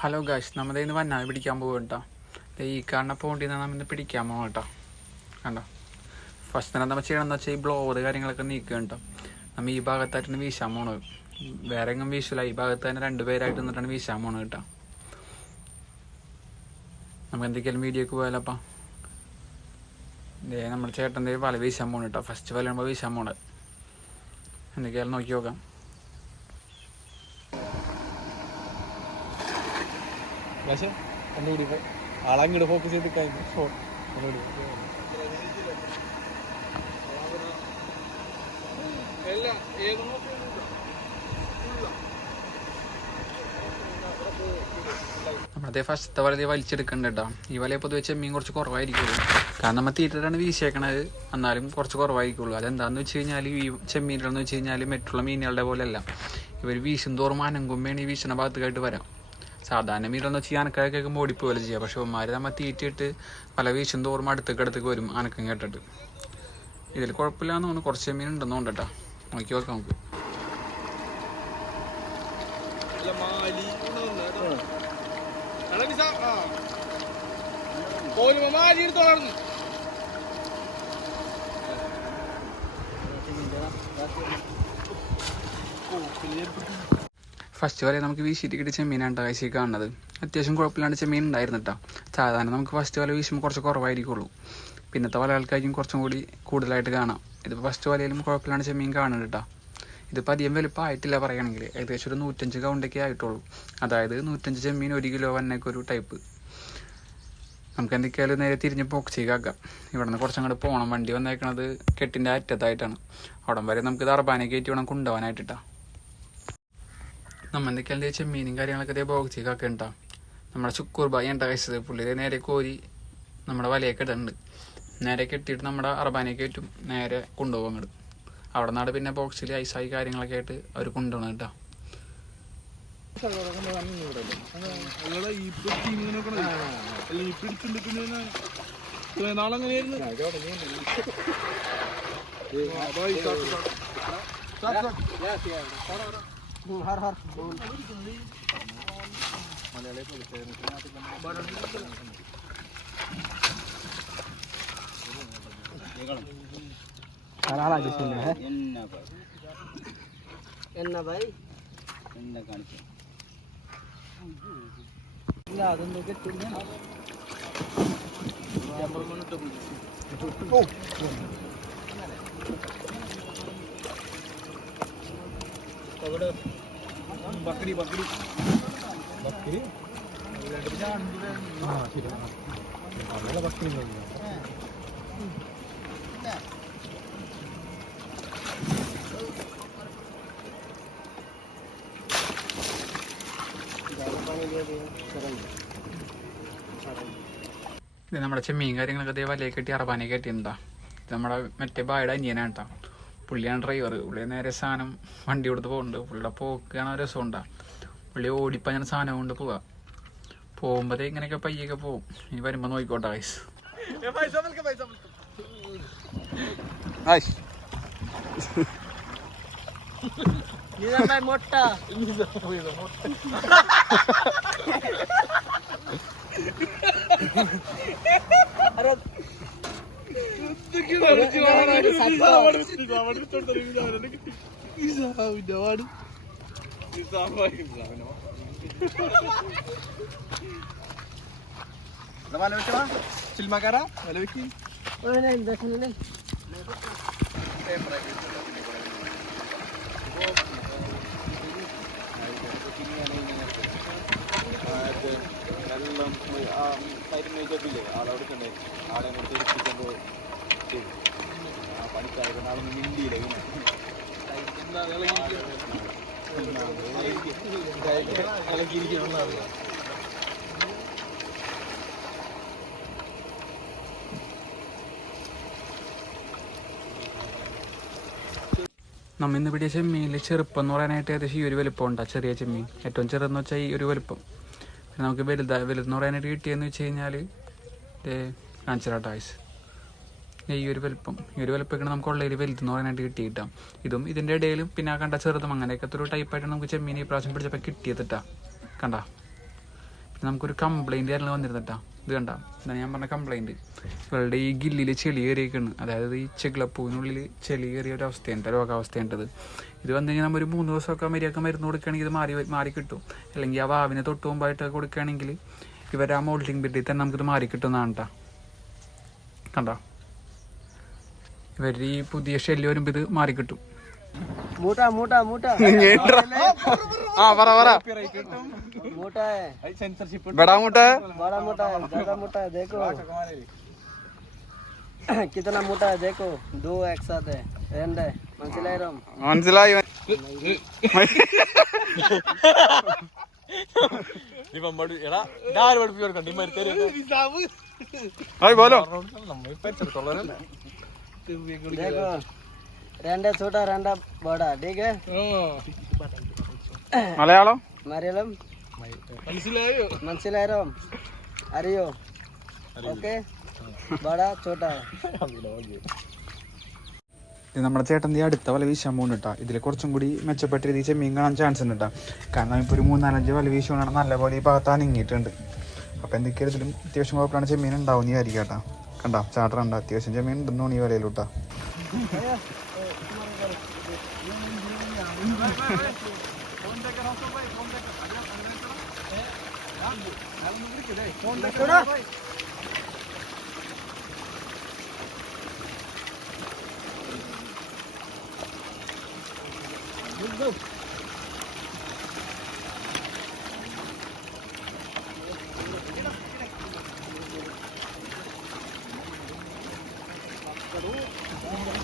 Hello gosh നമ്മുടെ ഇന്ന് വന്നാൽ പിടിക്കാൻ പോകും കേട്ടോ ഈ കാണുന്ന പോണ്ടിൽ ഇന്ന് പിടിക്കാൻ പോകും കേട്ടോ കണ്ടോ? ഫസ്റ്റ് തന്നെ നമ്മൾ ചെയ്യണമെന്ന് വെച്ചാൽ ഈ ബ്ലോവർ കാര്യങ്ങളൊക്കെ നീക്കുക കേട്ടോ നമ്മൾ ഈ ഭാഗത്തായിട്ടാണ് വീശാൻ പോണത്. വേറെ എങ്ങും വീശില്ല ഈ ഭാഗത്ത് തന്നെ രണ്ടുപേരായിട്ട് നിന്നിട്ടാണ് വീശാൻ പോണത് കേട്ടോ നമുക്ക് എന്തൊക്കെയാലും വീഡിയോക്ക് പോയാലപ്പം ദേ നമ്മുടെ ചേട്ടന്റെ വല വീശാൻ പോണ കേട്ടോ ഫസ്റ്റ് വല വീശാൻ പോണത്. എന്തൊക്കെയാലും നോക്കി നോക്കാം. പക്ഷെ ഒന്നുകൂടി ആളങ്ങോട്ട് ഫോക്കസ് ചെയ്ത് കഴിഞ്ഞു. കണ്ടുപിടി നമ്മളതേ ഫസ്റ്റത്തെ വല വലിച്ചെടുക്കണ്ട ഈ വലയെ പൊതുവെ ചെമ്മീൻ കുറച്ച് കുറവായിരിക്കുള്ളൂ. കാരണം നമ്മൾ തീറ്റിട്ടാണ് വീശേക്കണത് എന്നാലും കുറച്ച് കുറവായിരിക്കുള്ളൂ. അതെന്താന്ന് വെച്ച് കഴിഞ്ഞാൽ ഈ ചെമ്മീനുകളെന്ന് വെച്ച് കഴിഞ്ഞാൽ മറ്റുള്ള മീനുകളുടെ പോലെയല്ല. ഇവർ വീശും തോറും അനങ്കുമ്പേണ് ഈ വീശണ ഭാഗത്തേക്കായിട്ട് വരാം. സാധാരണ മീനൊന്നും വെച്ചാൽ അനക്കൊക്കെ കേൾക്കുമ്പോൾ ഓടിപ്പോലെ ചെയ്യുക പക്ഷെ ഉമ്മാർ നമ്മൾ തീറ്റിയിട്ട് പല വീശും തോറും അടുത്തേക്ക് അടുത്തേക്ക് വരും അനക്കം കേട്ടിട്ട് ഇതിൽ കുഴപ്പമില്ലാന്ന് തോന്നുന്നു കുറച്ച് മീൻ ഉണ്ടെന്ന് കേട്ടോ നോക്കി നോക്കാം നമുക്ക് ഓ ഫസ്റ്റ് വരെ നമുക്ക് വീശിയിട്ട് കിട്ടിയ ചെമ്മീനാണ് കാഴ്ച കാണുന്നത്. അത്യാവശ്യം കുഴപ്പമില്ലാണ്ട് ചെമ്മീൻ ഉണ്ടായിരുന്നു കേട്ടോ സാധാരണ നമുക്ക് ഫസ്റ്റ് വല വീശുമ്പോൾ കുറച്ച് കുറവായിരിക്കുള്ളൂ. പിന്നത്തെ വലകൾക്കായിരിക്കും കുറച്ചും കൂടി കൂടുതലായിട്ട് കാണാം. ഇതിപ്പോൾ ഫസ്റ്റ് വലയിലും കുഴപ്പമില്ലാണ്ട് ചെമ്മീൻ കാണുന്നത് കേട്ടോ ഇതിപ്പോൾ അധികം വലുപ്പം ആയിട്ടില്ല പറയുകയാണെങ്കിൽ. ഏകദേശം ഒരു നൂറ്റഞ്ച് കൗണ്ടൊക്കെ ആയിട്ടുള്ളൂ. അതായത് നൂറ്റഞ്ച് ചെമ്മീൻ ഒരു കിലോ വന്നൊക്കെ ഒരു ടൈപ്പ് നമുക്ക് എന്തൊക്കെയായാലും നേരെ തിരിഞ്ഞ് പോക്സിക്കാക്കാം ഇവിടെ നിന്ന് കുറച്ചങ്ങോട്ട് പോകണം വണ്ടി വന്നേക്കണത് കെട്ടിന്റെ അറ്റത്തായിട്ടാണ്. അവിടം വരെ നമുക്ക് ഇത് അർബാനെ കയറ്റി വേണം കൊണ്ടുപോകാനായിട്ടാ നമ്മ എന്തൊക്കെയാലും ചെമ്മീനും കാര്യങ്ങളൊക്കെ ഇതേ ബോക്സിക്കൊക്കെ ഉണ്ടാവും നമ്മുടെ ചുക്കൂർ ബായി ഉണ്ടാ കഴിച്ചത് പുള്ളി നേരെ കോരി നമ്മുടെ വലയൊക്കെ ഇടുന്നുണ്ട് നേരെ കെട്ടിയിട്ട് നമ്മുടെ അർബാനെ കയറ്റും നേരെ കൊണ്ടുപോകും അങ്ങോട്ട് അവിടെ നിന്നാണ് പിന്നെ ബോക്സിൽ ഐസായി കാര്യങ്ങളൊക്കെ ആയിട്ട് അവർ കൊണ്ടുപോകണം കേട്ടോ നാളെങ്ങനെയായിരുന്നു हर हर बोल मलयाले को हरा है इन्ना भाई इन्ना കിട്ടില്ല ബക്കരി ബക്കരി. ബക്കരി? ആ ശരി. അങ്ങനെ ബക്കരി ഇത് നമ്മുടെ ചെമ്മീൻ കാര്യങ്ങളൊക്കെ ദേ വലയെ കെട്ടി അറബാനെ കെട്ടിയിട്ടുണ്ടാ ഇത് നമ്മുടെ മറ്റേ ബായുടെ അനിയനാണ് കേട്ടോ. പുള്ളിയാണ് ഡ്രൈവർ പുള്ളി നേരെ സാധനം വണ്ടി കൊടുത്ത് പോകുന്നുണ്ട് പുള്ളിയുടെ പോക്കാണ് രസം ഉണ്ടാ പുള്ളി ഓടിപ്പഞ്ഞ സാധനം കൊണ്ട് പോവാ. പോകുമ്പോഴേ ഇങ്ങനെയൊക്കെ പയ്യൊക്കെ പോകും ഇനി വരുമ്പോൾ നോക്കിക്കോട്ടെ ഐസ് നീ മൊട്ട ചിൽമാക്കാരാ വല വെക്കി വെള്ളം ആ മരുന്ന് ചോപ്പില്ലേ ആളവിടെ കണ്ടേ ആളെ കൊണ്ട് നമ്മ ഇന്ന് പിടിയ ചെമ്മീനിൽ ചെറുപ്പം എന്ന് പറയാനായിട്ട് ഏകദേശം ഈ ഒരു വലുപ്പം ഉണ്ടാ? ചെറിയ ചെമ്മീൻ. ഏറ്റവും ചെറുതെന്ന് വെച്ചാൽ ഈ ഒരു വലുപ്പം. നമുക്ക് വലുതാ വലുതെന്ന് പറയാനായിട്ട് കിട്ടിയെന്ന് വെച്ച് കഴിഞ്ഞാൽ കാണിച്ചാട്ടോ ഐസ് ഈ ഒരു വലുപ്പം ഈ ഒരു വലുപ്പമൊക്കെയാണ് നമുക്ക് ഉള്ളതിൽ വലുതെന്ന് പറയാനായിട്ട് കിട്ടിയിട്ടാ. ഇതും ഇതിന്റെ ഇടയിലും പിന്നെ കണ്ട ചെറുതും അങ്ങനെയൊക്കെ ഒരു ടൈപ്പായിട്ട് നമുക്ക് ചെമ്മീൻ ഈ പ്രാവശ്യം പിടിച്ചപ്പോൾ കിട്ടിയതിട്ടാ. കണ്ട? നമുക്കൊരു കംപ്ലൈന്റ് കാര്യങ്ങൾ വന്നിരുന്നിട്ടാ. ഇത് കണ്ട? ഇതാണ് ഞാൻ പറഞ്ഞ കംപ്ലൈന്റ് ഇവളുടെ ഈ ഗില്ലിൽ ചെളി കയറിയേക്കാണ്. അതായത് ഈ ചെകിളപ്പൂവിനുള്ളിൽ ചെളി കയറിയ ഒരു അവസ്ഥയുണ്ട് രോഗാവസ്ഥയുണ്ടത് ഇത്. വന്നു കഴിഞ്ഞാൽ നമ്മൾ ഒരു മൂന്ന് ദിവസമൊക്കെ മര്യാദയ്ക്ക് മരുന്ന് കൊടുക്കുകയാണെങ്കിൽ ഇത് മാറി മാറി കിട്ടും. അല്ലെങ്കിൽ ആ വാവിനെ തൊട്ട് മുമ്പായിട്ടൊക്കെ കൊടുക്കുകയാണെങ്കിൽ ഇവർ ആ മോൾഡിങ് ബെഡിൽ തന്നെ നമുക്കിത് മാറി കിട്ടുന്നതാണ് കേട്ടോ കണ്ടോ? ഇവരുടെ ഈ പുതിയ ഷെല്ല് വരുമ്പോൾ ഇത് മാറി കിട്ടും मोटा मोटा मोटा ആ പറ പറ मोटा है സെൻസർഷിപ്പ് ബെടാ മുട്ട बड़ा मोटा है ज्यादा मोटा है देखो कितना मोटा है देखो दो एक साथ है एंड है मंसिलाइरम മനസ്സിലായി ഇവൻ പഠി- എടാ ഇതാര് പഠിപ്പിച്ചു കൊടുക്കണ്ട ഈ മരുത്തേരി देखो രണ്ട ചൂട രണ്ട ബോഡ ഡീക്ക് മലയാളം? മലയാളം. മനസ്സിലായോ? മനസ്സിലായോ? അറിയോ? ഓക്കെ. ബോഡ ചൂട്ട നമ്മുടെ ചേട്ടന്റെ അടുത്ത വല വീശാൻ പോകുന്നുട്ടാ ഇതിൽ കുറച്ചും കൂടി മെച്ചപ്പെട്ട രീതിയിൽ മീൻ കാണാൻ ചാൻസ് ഉണ്ട് കേട്ടോ കാരണം ഇപ്പോൾ ഒരു മൂന്നാലഞ്ച് വല വീശുകൊണ്ടാണ് നല്ലപോലെ ഈ ഭാഗത്താണ് ഇങ്ങിയിട്ടുണ്ട് അപ്പോൾ എന്തൊക്കെയാണ് ഇതിലും അത്യാവശ്യം കുഴപ്പമാണ് ചെമ്മീൻ ഉണ്ടാവുന്നതായിരിക്കും കേട്ടോ കണ്ടോ? ചാട്ടറുണ്ട് അത്യാവശ്യം. ചെമ്മീൻ ഉണ്ടെന്നു ഈ വലയിലൂട്ടാ.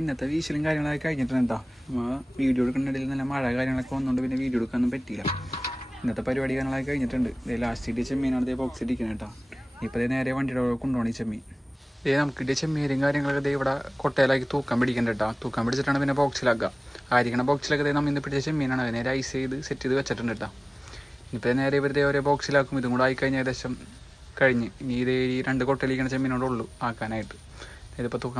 ഇന്നത്തെ വീശലും കാര്യങ്ങളൊക്കെ കഴിഞ്ഞിട്ടുണ്ട് കേട്ടോ. വീഡിയോ എടുക്കുന്നിടയിൽ നല്ല മഴ കാര്യങ്ങളൊക്കെ വന്നുകൊണ്ട് പിന്നെ വീഡിയോ എടുക്കാനൊന്നും പറ്റിയില്ല. ഇന്നത്തെ പരിപാടി കാര്യങ്ങളൊക്കെ കഴിഞ്ഞിട്ടുണ്ട്. ഇതേ ലാസ്റ്റ് ഇടിയ ചെമ്മീനാണ് ഇതേ ബോക്സ് ഇരിക്കുന്നത് കേട്ടോ. ഇപ്പോൾ ഇതേ നേരെ വണ്ടിയുടെ കൊണ്ടുപോകണം ഈ ചെമ്മീൻ. ഇതേ നമുക്ക് ഇടിയ ചെമ്മീനും കാര്യങ്ങളൊക്കെ ഇതേ ഇവിടെ കൊട്ടയിലാക്കി തൂക്കാൻ പിടിക്കേണ്ട കേട്ടോ. തൂക്കാൻ പിടിച്ചിട്ടാണ് പിന്നെ ബോക്സിലാക്കുക ആയിരിക്കണ ബോക്സിലൊക്കെ നമ്മൾ ഇന്ന് പിടിച്ച ചെമ്മീനാണ്. അത് നേരെ ഐസ് ചെയ്ത് സെറ്റ് ചെയ്ത് വെച്ചിട്ടുണ്ട് കേട്ടോ. ഇനിയിപ്പോൾ നേരെ ഇവരുടെ ഓരോ ബോക്സിലാക്കും ഇതും കൂടെ ആയിക്കഴിഞ്ഞാൽ ഏകദേശം കഴിഞ്ഞ്. ഇനി ഇതേ ഈ രണ്ട് കൊട്ടയിലിരിക്കണ ചെമ്മീനോടുള്ളൂ ആക്കാനായിട്ട്. ഇതിപ്പോൾ തൂക്കം